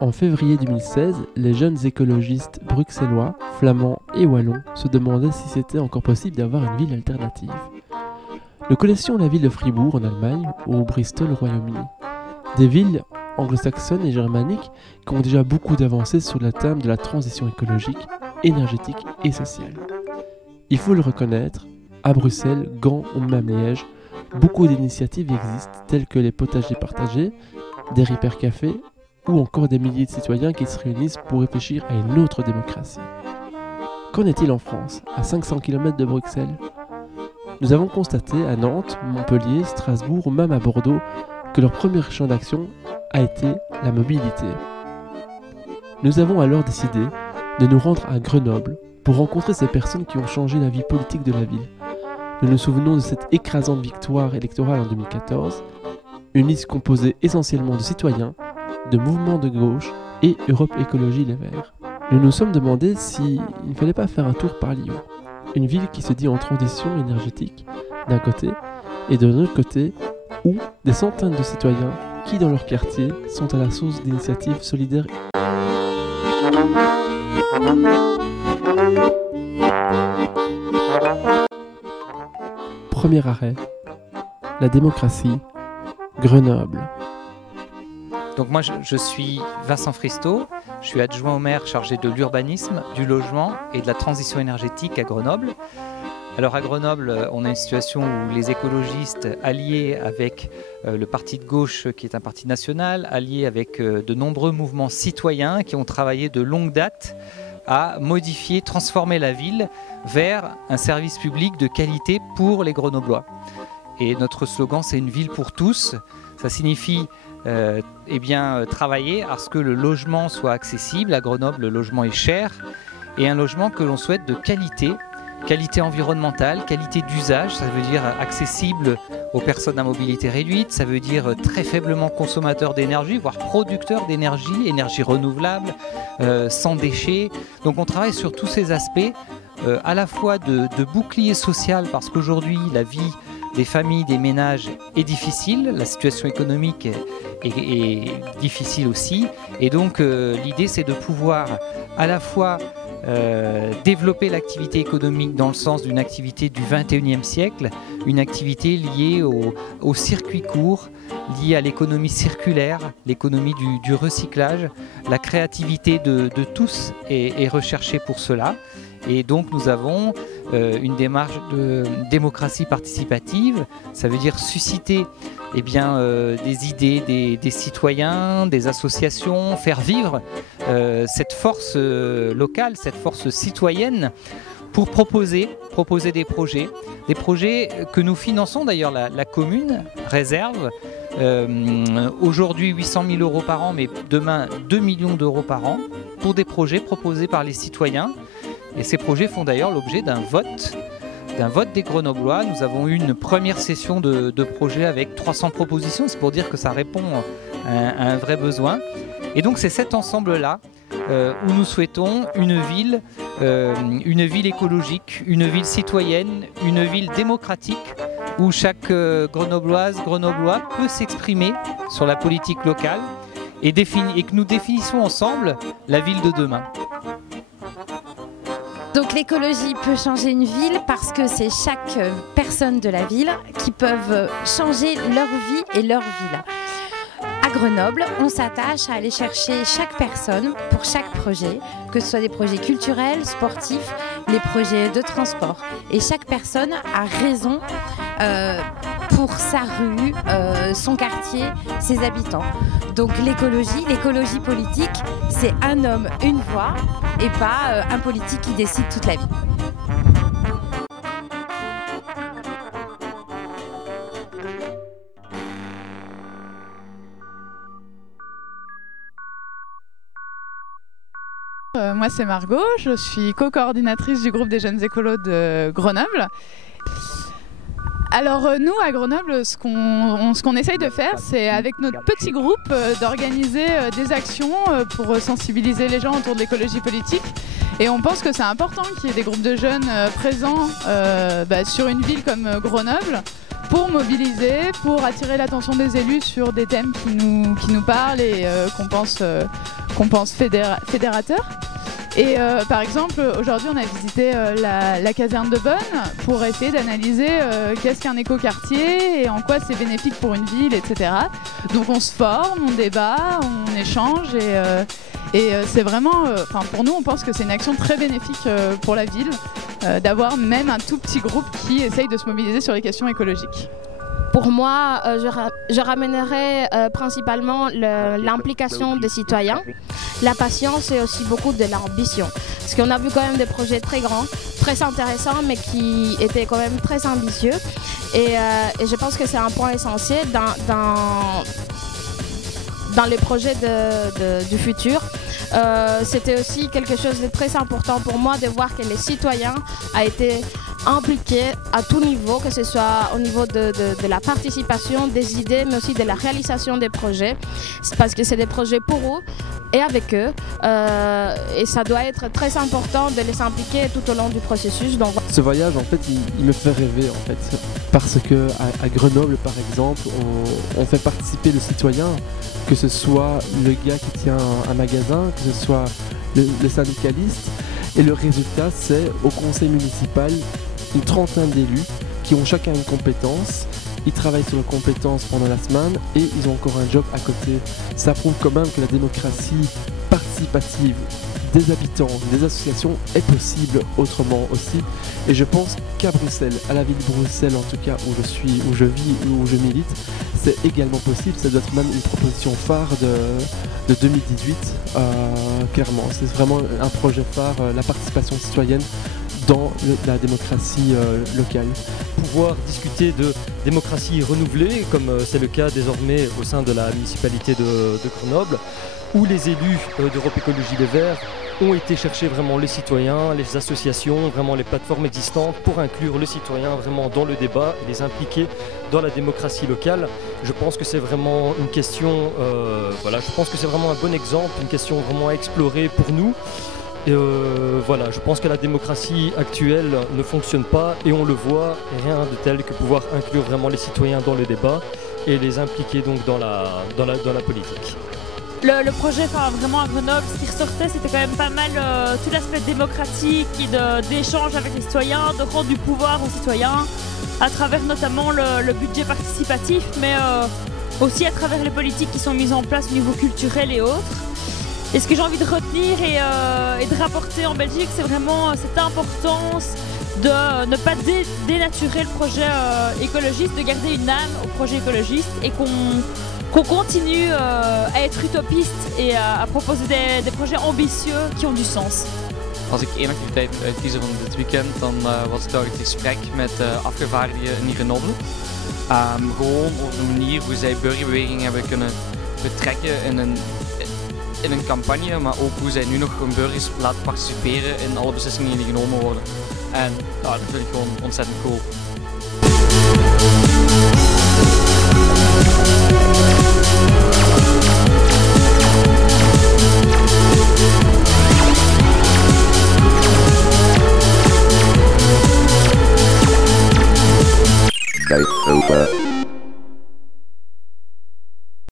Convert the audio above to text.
En février 2016, les jeunes écologistes bruxellois, flamands et wallons se demandaient si c'était encore possible d'avoir une ville alternative. Nous connaissions la ville de Fribourg en Allemagne ou Bristol au Royaume-Uni. Des villes anglo-saxonnes et germaniques qui ont déjà beaucoup d'avancées sur le thème de la transition écologique, énergétique et sociale. Il faut le reconnaître, à Bruxelles, Gand ou même Liège, beaucoup d'initiatives existent telles que les potagers partagés, des Ripper Cafés ou encore des milliers de citoyens qui se réunissent pour réfléchir à une autre démocratie. Qu'en est-il en France, à 500 km de Bruxelles ? Nous avons constaté à Nantes, Montpellier, Strasbourg ou même à Bordeaux que leur premier champ d'action a été la mobilité. Nous avons alors décidé de nous rendre à Grenoble pour rencontrer ces personnes qui ont changé la vie politique de la ville. Nous nous souvenons de cette écrasante victoire électorale en 2014, une liste composée essentiellement de citoyens, de mouvements de gauche et Europe Écologie Les Verts. Nous nous sommes demandé s'il ne fallait pas faire un tour par Lyon, une ville qui se dit en transition énergétique d'un côté et de l'autre côté, où des centaines de citoyens qui dans leur quartier sont à la source d'initiatives solidaires. Premier arrêt, la démocratie, Grenoble. Donc moi je suis Vincent Fristo, je suis adjoint au maire chargé de l'urbanisme, du logement et de la transition énergétique à Grenoble. Alors à Grenoble, on a une situation où les écologistes alliés avec le parti de gauche qui est un parti national, alliés avec de nombreux mouvements citoyens qui ont travaillé de longue date à modifier, transformer la ville vers un service public de qualité pour les Grenoblois. Et notre slogan c'est une ville pour tous, ça signifie travailler à ce que le logement soit accessible. À Grenoble, le logement est cher et un logement que l'on souhaite de qualité, qualité environnementale, qualité d'usage, ça veut dire accessible aux personnes à mobilité réduite, ça veut dire très faiblement consommateur d'énergie, voire producteur d'énergie, énergie renouvelable, sans déchets. Donc on travaille sur tous ces aspects, à la fois de bouclier social, parce qu'aujourd'hui la vie des familles, des ménages est difficile, la situation économique est difficile aussi, et donc l'idée c'est de pouvoir à la fois développer l'activité économique dans le sens d'une activité du 21e siècle, une activité liée au circuit court, liée à l'économie circulaire, l'économie du recyclage. La créativité de tous est recherchée pour cela. Et donc nous avons une démarche de démocratie participative, ça veut dire susciter des idées des citoyens, des associations, faire vivre cette force locale, cette force citoyenne pour proposer des projets que nous finançons. D'ailleurs la commune réserve aujourd'hui 800 000 € par an, mais demain 2 millions d'euros par an pour des projets proposés par les citoyens. Et ces projets font d'ailleurs l'objet d'un vote des Grenoblois. Nous avons eu une première session de projet avec 300 propositions, c'est pour dire que ça répond à un vrai besoin. Et donc c'est cet ensemble-là où nous souhaitons une ville écologique, une ville citoyenne, une ville démocratique, où chaque Grenobloise, Grenoblois peut s'exprimer sur la politique locale et que nous définissions ensemble la ville de demain. Donc l'écologie peut changer une ville parce que c'est chaque personne de la ville qui peuvent changer leur vie et leur ville. À Grenoble, on s'attache à aller chercher chaque personne pour chaque projet, que ce soit des projets culturels, sportifs, les projets de transport. Et chaque personne a raison pour sa rue, son quartier, ses habitants. Donc l'écologie politique, c'est un homme, une voix, et pas un politique qui décide toute la vie. Moi c'est Margot, je suis co-coordinatrice du groupe des jeunes écolos de Grenoble. Alors nous à Grenoble, ce qu'on essaye de faire, c'est avec notre petit groupe d'organiser des actions pour sensibiliser les gens autour de l'écologie politique Et on pense que c'est important qu'il y ait des groupes de jeunes présents sur une ville comme Grenoble pour mobiliser, pour attirer l'attention des élus sur des thèmes qui nous parlent et qu'on pense fédérateurs. Et par exemple, aujourd'hui, on a visité la caserne de Bonn pour essayer d'analyser qu'est-ce qu'un écoquartier et en quoi c'est bénéfique pour une ville, etc. Donc on se forme, on débat, on échange et c'est vraiment, pour nous, on pense que c'est une action très bénéfique pour la ville d'avoir même un tout petit groupe qui essaye de se mobiliser sur les questions écologiques. Pour moi, je ramènerai principalement l'implication des citoyens, la patience et aussi beaucoup de l'ambition. Parce qu'on a vu quand même des projets très grands, très intéressants, mais qui étaient quand même très ambitieux. Et je pense que c'est un point essentiel dans les projets du futur. C'était aussi quelque chose de très important pour moi de voir que les citoyens ont été impliqués à tout niveau, que ce soit au niveau de la participation, des idées, mais aussi de la réalisation des projets. C'est parce que c'est des projets pour eux et avec eux. Et ça doit être très important de les impliquer tout au long du processus. Donc... Ce voyage, en fait, il me fait rêver, en fait, parce que à Grenoble, par exemple, on fait participer le citoyen, que ce soit le gars qui tient un magasin, que ce soit le syndicaliste. Et le résultat, c'est au conseil municipal, une trentaine d'élus qui ont chacun une compétence. Ils travaillent sur leurs compétences pendant la semaine et ils ont encore un job à côté. Ça prouve quand même que la démocratie participative des habitants, des associations est possible autrement aussi. Et je pense qu'à Bruxelles, à la ville de Bruxelles en tout cas, où je vis, où je milite, c'est également possible. Ça doit être même une proposition phare de 2018, clairement. C'est vraiment un projet phare, la participation citoyenne dans la démocratie locale. Pouvoir discuter de démocratie renouvelée, comme c'est le cas désormais au sein de la municipalité de Grenoble, où les élus d'Europe Écologie Les Verts ont été chercher vraiment les citoyens, les associations, vraiment les plateformes existantes pour inclure le citoyen vraiment dans le débat et les impliquer dans la démocratie locale. Je pense que c'est vraiment une question, je pense que c'est vraiment un bon exemple, une question vraiment à explorer pour nous. Je pense que la démocratie actuelle ne fonctionne pas et on le voit, rien de tel que pouvoir inclure vraiment les citoyens dans le débat et les impliquer donc dans la politique. Le projet, vraiment à Grenoble, ce qui ressortait, c'était quand même pas mal tout l'aspect démocratique et d'échange avec les citoyens, de rendre du pouvoir aux citoyens, à travers notamment le budget participatif, mais aussi à travers les politiques qui sont mises en place au niveau culturel et autres. Et ce que j'ai envie de retenir et de rapporter en Belgique, c'est vraiment cette importance de ne pas dénaturer le projet écologiste, de garder une âme au projet écologiste et qu'on continue à être utopiste et à proposer des projets ambitieux qui ont du sens. Als ik één activiteit moet uitkiezen van dit weekend, dan was het toch het gesprek met afgevaardigden in Grenoble. Gewoon over de manier hoe zij burgerbeweging hebben kunnen betrekken in een campagne, maar ook hoe zij nu nog hun burgers laten participeren in alle beslissingen die genomen worden. En dat vind ik gewoon ontzettend cool. Over.